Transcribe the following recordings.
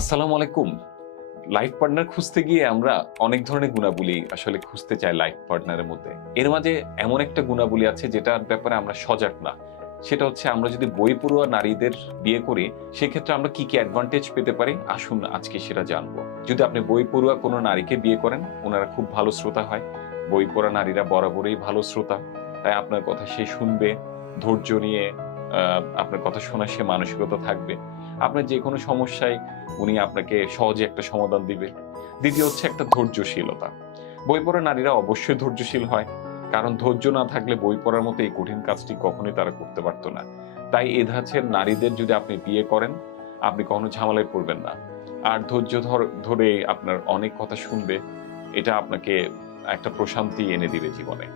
আসসালামু আলাইকুম। Life partner খুঁজতে গিয়ে আমরা অনেক ধরনের গুণাবলী আসলে খুঁজতে চাই লাইফ পার্টনারের মধ্যে। এর মাঝে এমন একটা গুণাবলী আছে যেটার ব্যাপারে আমরা সজাগ না। সেটা হচ্ছে আমরা যদি বই পড়ুয়া নারীদের বিয়ে করি, সেক্ষেত্রে আমরা কি কি অ্যাডভান্টেজ পেতে পারি? আসুন আজকে সেটা জানব। যদি আপনি বই পড়ুয়া কোনো নারীকে বিয়ে করেন, ওনারা খুব ভালো শ্রোতা হয়। বই পড়া নারীরা বরাবরই ভালো শ্রোতা। তাই আপনার কথা সে শুনবে, ধৈর্য নিয়ে আপনার কথা শোনা সে মানসিকতা থাকবে। আপনার যে কোনো সমস্যায় উনি আপনাকে সহজে একটা সমাধান দিবে। দ্বিতীয় হচ্ছে একটা ধৈর্যশীলতা। বই পড়া নারীরা অবশ্যই ধৈর্যশীল হয়, কারণ ধৈর্য না থাকলে বই পড়ার মতো এই কঠিন কাজটি কখনোই তারা করতে পারতো না। তাই এ ধাঁচের নারীদের যদি আপনি বিয়ে করেন, আপনি কখনো ঝামেলায় পড়বেন না। আর ধৈর্য ধর- আপনার অনেক কথা শুনবে, এটা আপনাকে একটা প্রশান্তি এনে দিবে জীবনে।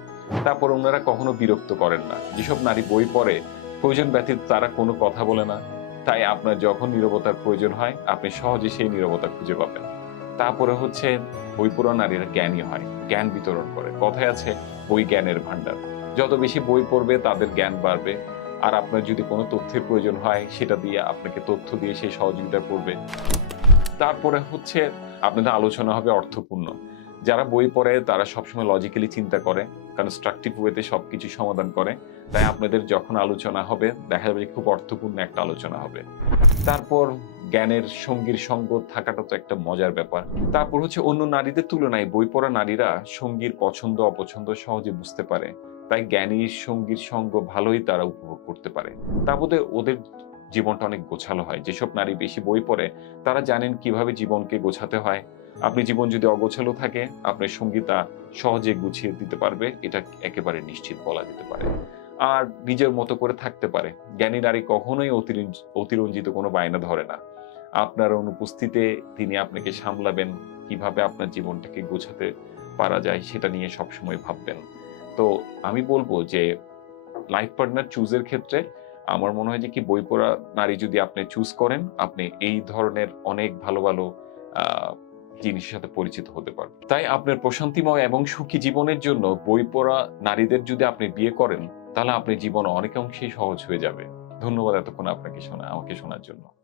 তারপর ওনারা কখনো বিরক্ত করেন না। যেসব নারী বই পড়ে, প্রয়োজন ব্যতীত তারা কোনো কথা বলে না। তাই আপনার যখন নীরবতার প্রয়োজন হয়, আপনি সহজে সেই নীরবতা খুঁজে পাবেন। তারপরে হচ্ছে, বই পড়া নারীরা জ্ঞানী হয়, জ্ঞান বিতরণ করে। কথায় আছে, বই জ্ঞানের ভান্ডার যত বেশি বই পড়বে, তাদের জ্ঞান বাড়বে। আর আপনার যদি কোনো তথ্যের প্রয়োজন হয়, সেটা দিয়ে আপনাকে তথ্য দিয়ে সেই সহযোগিতা করবে। তারপরে হচ্ছে, আপনাদের আলোচনা হবে অর্থপূর্ণ। যারা বই পড়ে, তারা সবসময় লজিক্যালি চিন্তা করে কনস্ট্রাকটিভ ওয়েতে সবকিছু সমাধান করে। তাই আপনাদের যখন আলোচনা হবে, দেখা যাবে খুব অর্থপূর্ণ একটা আলোচনা হবে। তারপর জ্ঞানের সঙ্গীর সঙ্গ থাকাটা তো একটা মজার ব্যাপার। তারপর হচ্ছে অন্য নারীদের তুলনায় বই পড়া নারীরা সঙ্গীর পছন্দ, অপছন্দ সহজে বুঝতে পারে। তাই জ্ঞানীর সঙ্গীর সঙ্গ ভালোই তারা উপভোগ করতে পারে। তারপরে ওদের জীবনটা অনেক গোছালো হয়। যেসব নারী বেশি বই পড়ে, তারা জানেন কীভাবে জীবনকে গোছাতে হয়। আপনি জীবন যদি অগোছালো থাকে, আপনার সঙ্গী তা সহজে গুছিয়ে দিতে পারবে, এটা একেবারে নিশ্চিত বলা যেতে পারে। আর নিজের মতো করে থাকতে পারে। জ্ঞানী নারী কখনোই অতিরঞ্জ- অতিরঞ্জিত কোনো বায়না ধরে না। আপনার অনুপস্থিতিতে তিনি আপনাকে সামলাবেন, কীভাবে আপনার জীবনটাকে গোছাতে পারা যায় সেটা নিয়ে সবসময় ভাববেন। তো আমি বলব যে লাইফ পার্টনার চুজের ক্ষেত্রে আমার মনে হয় যে কি, বই পড়া নারী যদি আপনি চুজ করেন, আপনি এই ধরনের অনেক ভালো ভালো জিনিসের সাথে পরিচিত হতে পারবে। তাই আপনার প্রশান্তিময় এবং সুখী জীবনের জন্য বই পড়া নারীদের যদি আপনি বিয়ে করেন, তাহলে আপনার জীবন অনেকাংশেই সহজ হয়ে যাবে। ধন্যবাদ এতক্ষণ আপনাকে শোনা, আমাকে শোনার জন্য।